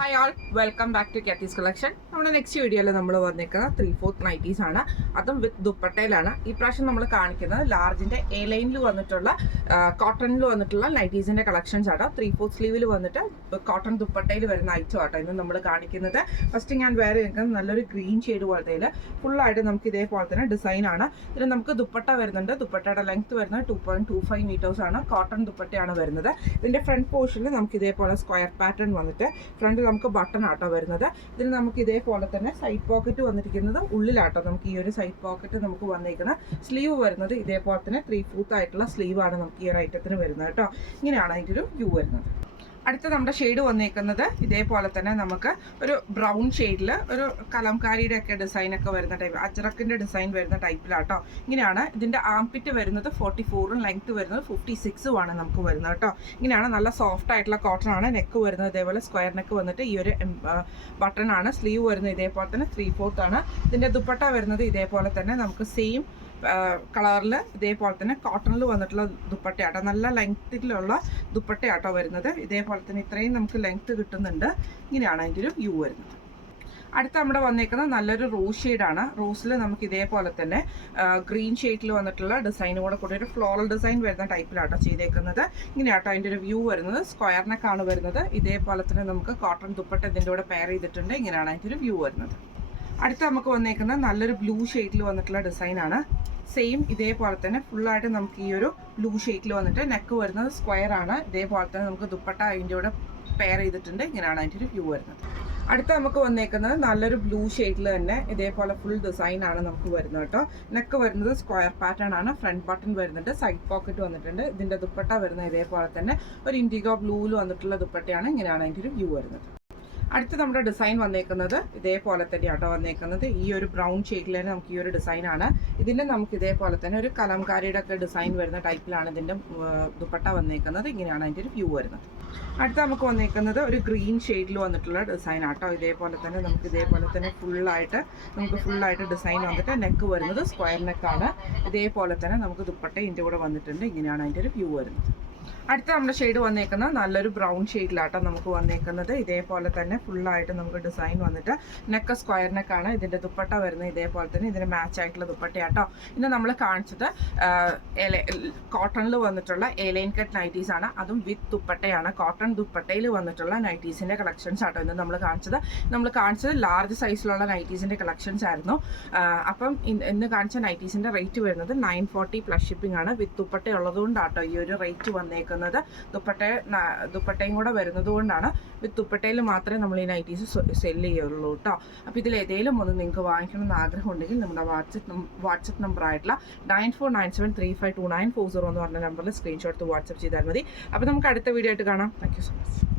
Hi all, welcome back to Katie's collection. നമ്മുടെ next വീഡിയോയിൽ നമ്മൾ വന്നിരിക്കുന്നത് 3/4 നൈറ്റീസ് ആണ്. അതും വിത്ത് ദുപ്പട്ടയിലാണ്. ഈ പ്രാവശ്യം നമ്മൾ കാണിക്കുന്നത് ലാർജിൻ്റെ എ ലൈനിൽ വന്നിട്ടുള്ള കോട്ടണിൽ വന്നിട്ടുള്ള നൈറ്റീസിൻ്റെ കളക്ഷൻസ് ആണ്. 3/4 സ്ലീവിൽ വന്നിട്ട് കോട്ടൺ ദുപ്പട്ടയിൽ വരുന്ന ഐറ്റം ആട്ടോ ഇന്ന് നമ്മൾ കാണിക്കുന്നത്. ഫസ്റ്റ് ഞാൻ വേറെ നിൽക്കുന്നത് നല്ലൊരു ഗ്രീൻ ഷെയ്ഡ് പോലത്തേൽ ഫുള്ളായിട്ട് നമുക്ക് ഇതേപോലെ തന്നെ ഡിസൈനാണ്. ഇതിന് നമുക്ക് ദുപ്പട്ട വരുന്നുണ്ട്. ദുപ്പട്ടയുടെ ലെങ്ത് വരുന്നത് 2.25 മീറ്റേഴ്സ് ആണ്. കോട്ടൺ ദുപ്പട്ടയാണ് വരുന്നത്. ഇതിൻ്റെ ഫ്രണ്ട് പോർഷനിൽ നമുക്ക് ഇതേപോലെ സ്ക്വയർ പാറ്റേൺ വന്നിട്ട് ഫ്രണ്ട് നമുക്ക് ബട്ടൺ ആട്ടോ വരുന്നത്. ഇതിന് നമുക്ക് ഇതേപോലെ തന്നെ സൈഡ് പോക്കറ്റ് വന്നിരിക്കുന്നത് ഉള്ളിലാട്ടോ. നമുക്ക് ഈ ഒരു സൈഡ് പോക്കറ്റ് നമുക്ക് വന്നിരിക്കുന്ന സ്ലീവ് വരുന്നത് ഇതേപോലെ തന്നെ 3/4 ആയിട്ടുള്ള സ്ലീവാണ് നമുക്ക് ഈ ഒരു ഐറ്റത്തിന് വരുന്നത് കേട്ടോ. ഇങ്ങനെയാണ് അതിൻ്റെ ഒരു വ്യൂ വരുന്നത്. അടുത്ത നമ്മുടെ ഷെയ്ഡ് വന്നേക്കുന്നത് ഇതേപോലെ തന്നെ നമുക്ക് ഒരു ബ്രൗൺ ഷെയ്ഡിൽ ഒരു കലംകാരിയുടെ ഒക്കെ ഡിസൈനൊക്കെ വരുന്ന ടൈപ്പ്, അജ്രക്കിൻ്റെ ഡിസൈൻ വരുന്ന ടൈപ്പിലാട്ടോ. ഇങ്ങനെയാണ് ഇതിൻ്റെ ആംപിറ്റ് വരുന്നത് 44ഉം ലെങ്ത് വരുന്നത് 56ഉം ആണ് നമുക്ക് വരുന്നത് കേട്ടോ. ഇങ്ങനെയാണ് നല്ല സോഫ്റ്റ് ആയിട്ടുള്ള കോട്ടൺ ആണ്. നെക്ക് വരുന്നത് ഇതേപോലെ സ്ക്വയർ നെക്ക് വന്നിട്ട് ഈ ഒരു ബട്ടൺ ആണ്. സ്ലീവ് വരുന്നത് ഇതേപോലെ തന്നെ 3/4 ആണ്. ഇതിൻ്റെ ദുപ്പട്ട വരുന്നത് ഇതേപോലെ തന്നെ നമുക്ക് സെയിം കളറിൽ ഇതേപോലെ തന്നെ കോട്ടണിൽ വന്നിട്ടുള്ള ദുപ്പട്ടയാട്ടോ. നല്ല ലെങ്ത്തിലുള്ള ദുപ്പട്ടയാട്ടോ വരുന്നത്. ഇതേപോലെ തന്നെ ഇത്രയും നമുക്ക് ലെങ്ത്ത് കിട്ടുന്നുണ്ട്. ഇങ്ങനെയാണ് അതിൻ്റെ ഒരു വ്യൂ വരുന്നത്. അടുത്ത നമ്മുടെ വന്നേക്കുന്നത് നല്ലൊരു റോസ് ഷെയ്ഡാണ്. റോസിൽ നമുക്ക് ഇതേപോലെ തന്നെ ഗ്രീൻ ഷെയ്ഡിൽ വന്നിട്ടുള്ള ഡിസൈനും കൂടെ കൂടി ഒരു ഫ്ലോറൽ ഡിസൈൻ വരുന്ന ടൈപ്പിലാട്ടോ ചെയ്തേക്കുന്നത്. ഇങ്ങനെയാട്ടോ അതിൻ്റെ ഒരു വ്യൂ വരുന്നത്. സ്ക്വയർ നെക്കാണ് വരുന്നത്. ഇതേപോലെ തന്നെ നമുക്ക് കോട്ടൺ ദുപ്പട്ട ഇതിൻ്റെ കൂടെ പെയർ ചെയ്തിട്ടുണ്ട്. ഇങ്ങനെയാണ് അതിൻ്റെ ഒരു വ്യൂ വരുന്നത്. അടുത്ത നമുക്ക് വന്നേക്കുന്നത് നല്ലൊരു ബ്ലൂ ഷെയ്ഡിൽ വന്നിട്ടുള്ള ഡിസൈനാണ്. സെയിം ഇതേപോലെ തന്നെ ഫുള്ളായിട്ട് നമുക്ക് ഈ ഒരു ബ്ലൂ ഷെയ്ഡിൽ വന്നിട്ട് നെക്ക് വരുന്നത് സ്ക്വയർ ആണ്. ഇതേപോലെ തന്നെ നമുക്ക് ദുപ്പട്ട അതിൻ്റെ കൂടെ പെയർ ചെയ്തിട്ടുണ്ട്. ഇങ്ങനെയാണ് അതിൻ്റെ ഒരു വ്യൂ വരുന്നത്. അടുത്ത നമുക്ക് വന്നേക്കുന്നത് നല്ലൊരു ബ്ലൂ ഷെയ്ഡിൽ തന്നെ ഇതേപോലെ ഫുൾ ഡിസൈൻ ആണ് നമുക്ക് വരുന്നത് കേട്ടോ. നെക്ക് വരുന്നത് സ്ക്വയർ പാറ്റേൺ ആണ്. ഫ്രണ്ട് ബട്ടൺ വരുന്നുണ്ട്. സൈഡ് പോക്കറ്റ് വന്നിട്ടുണ്ട്. ഇതിൻ്റെ ദുപ്പട്ട വരുന്നത് ഇതേപോലെ തന്നെ ഒരു ഇൻഡിഗോ ബ്ലൂവിൽ വന്നിട്ടുള്ള ദുപ്പട്ടയാണ്. ഇങ്ങനെയാണ് അതിൻ്റെ ഒരു വ്യൂ വരുന്നത്. അടുത്ത് നമ്മുടെ ഡിസൈൻ വന്നേക്കുന്നത് ഇതേപോലെ തന്നെയാട്ടോ വന്നേക്കുന്നത്. ഈ ഒരു ബ്രൗൺ ഷെയ്ഡിൽ തന്നെ നമുക്ക് ഈ ഒരു ഡിസൈനാണ്. ഇതിൻ്റെ നമുക്ക് ഇതേപോലെ തന്നെ ഒരു കലംകാരിയുടെ ഒക്കെ ഡിസൈൻ വരുന്ന ടൈപ്പിലാണ് ഇതിൻ്റെ ദുപ്പട്ട വന്നേക്കുന്നത്. ഇങ്ങനെയാണ് അതിൻ്റെ ഒരു വ്യൂ വരുന്നത്. അടുത്ത നമുക്ക് വന്നേക്കുന്നത് ഒരു ഗ്രീൻ ഷെയ്ഡിൽ വന്നിട്ടുള്ള ഡിസൈൻ ആട്ടോ. ഇതേപോലെ തന്നെ നമുക്ക് ഇതേപോലെ തന്നെ ഫുള്ളായിട്ട് ഡിസൈൻ വന്നിട്ട് നെക്ക് വരുന്നത് സ്ക്വയർ നെക്കാണ്. ഇതേപോലെ തന്നെ നമുക്ക് ദുപ്പട്ട ഇതിൻ്റെ കൂടെ വന്നിട്ടുണ്ട്. ഇങ്ങനെയാണ് അതിൻ്റെ ഒരു വ്യൂ വരുന്നത്. അടുത്ത നമ്മുടെ ഷെയ്ഡ് വന്നേക്കുന്നത് നല്ലൊരു ബ്രൗൺ ഷെയ്ഡിലാട്ടോ നമുക്ക് വന്നേക്കുന്നത്. ഇതേപോലെ തന്നെ ഫുള്ളായിട്ട് നമുക്ക് ഡിസൈൻ വന്നിട്ട് നെക്ക് സ്ക്വയർ നെക്കാണ്. ഇതിൻ്റെ ദുപ്പട്ട വരുന്നത് ഇതേപോലെ തന്നെ ഇതിന് മാച്ച് ആയിട്ടുള്ള ദുപ്പട്ടയാട്ടോ. ഇന്ന് നമ്മൾ കാണിച്ചത് കോട്ടണിൽ വന്നിട്ടുള്ള എലൈൻ കട്ട് നൈറ്റീസ് ആണ്. അതും വിത്ത് ദുപ്പട്ടയാണ്. കോട്ടൺ ദുപ്പട്ടയിൽ വന്നിട്ടുള്ള നൈറ്റീസിൻ്റെ കളക്ഷൻസ് ആട്ടോ ഇന്ന് നമ്മൾ കാണിച്ചത് ലാർജ് സൈസിലുള്ള നൈറ്റീസിൻ്റെ കളക്ഷൻസ് ആയിരുന്നു. അപ്പം ഇന്ന് കാണിച്ച നൈറ്റീസിൻ്റെ റേറ്റ് വരുന്നത് 940 പ്ലസ് ഷിപ്പിംഗ് ആണ്. വിത്ത് ദുപ്പട്ട ഉള്ളതുകൊണ്ടാട്ടോ ഈ ഒരു റേറ്റ് വന്നേക്കുന്നത്. ദുപ്പട്ടയും കൂടെ വരുന്നത് കൊണ്ടാണ്. വിത്ത് ദുപ്പട്ടയിൽ മാത്രമേ നമ്മൾ ഈ നൈറ്റീസ് സെല്ല് ചെയ്യുള്ളൂ കേട്ടോ. അപ്പോൾ ഇതിൽ ഏതെങ്കിലും ഒന്ന് നിങ്ങൾക്ക് വാങ്ങിക്കണമെന്ന് ആഗ്രഹം ഉണ്ടെങ്കിൽ നമ്മുടെ വാട്സപ്പ് നമ്പർ ആയിട്ടുള്ള 9497352940 എന്ന് പറഞ്ഞ നമ്പറിൽ സ്ക്രീൻഷോട്ട് വാട്സപ്പ് ചെയ്താൽ മതി. അപ്പോൾ നമുക്ക് അടുത്ത വീഡിയോ ആയിട്ട് കാണാം. Thank you so much.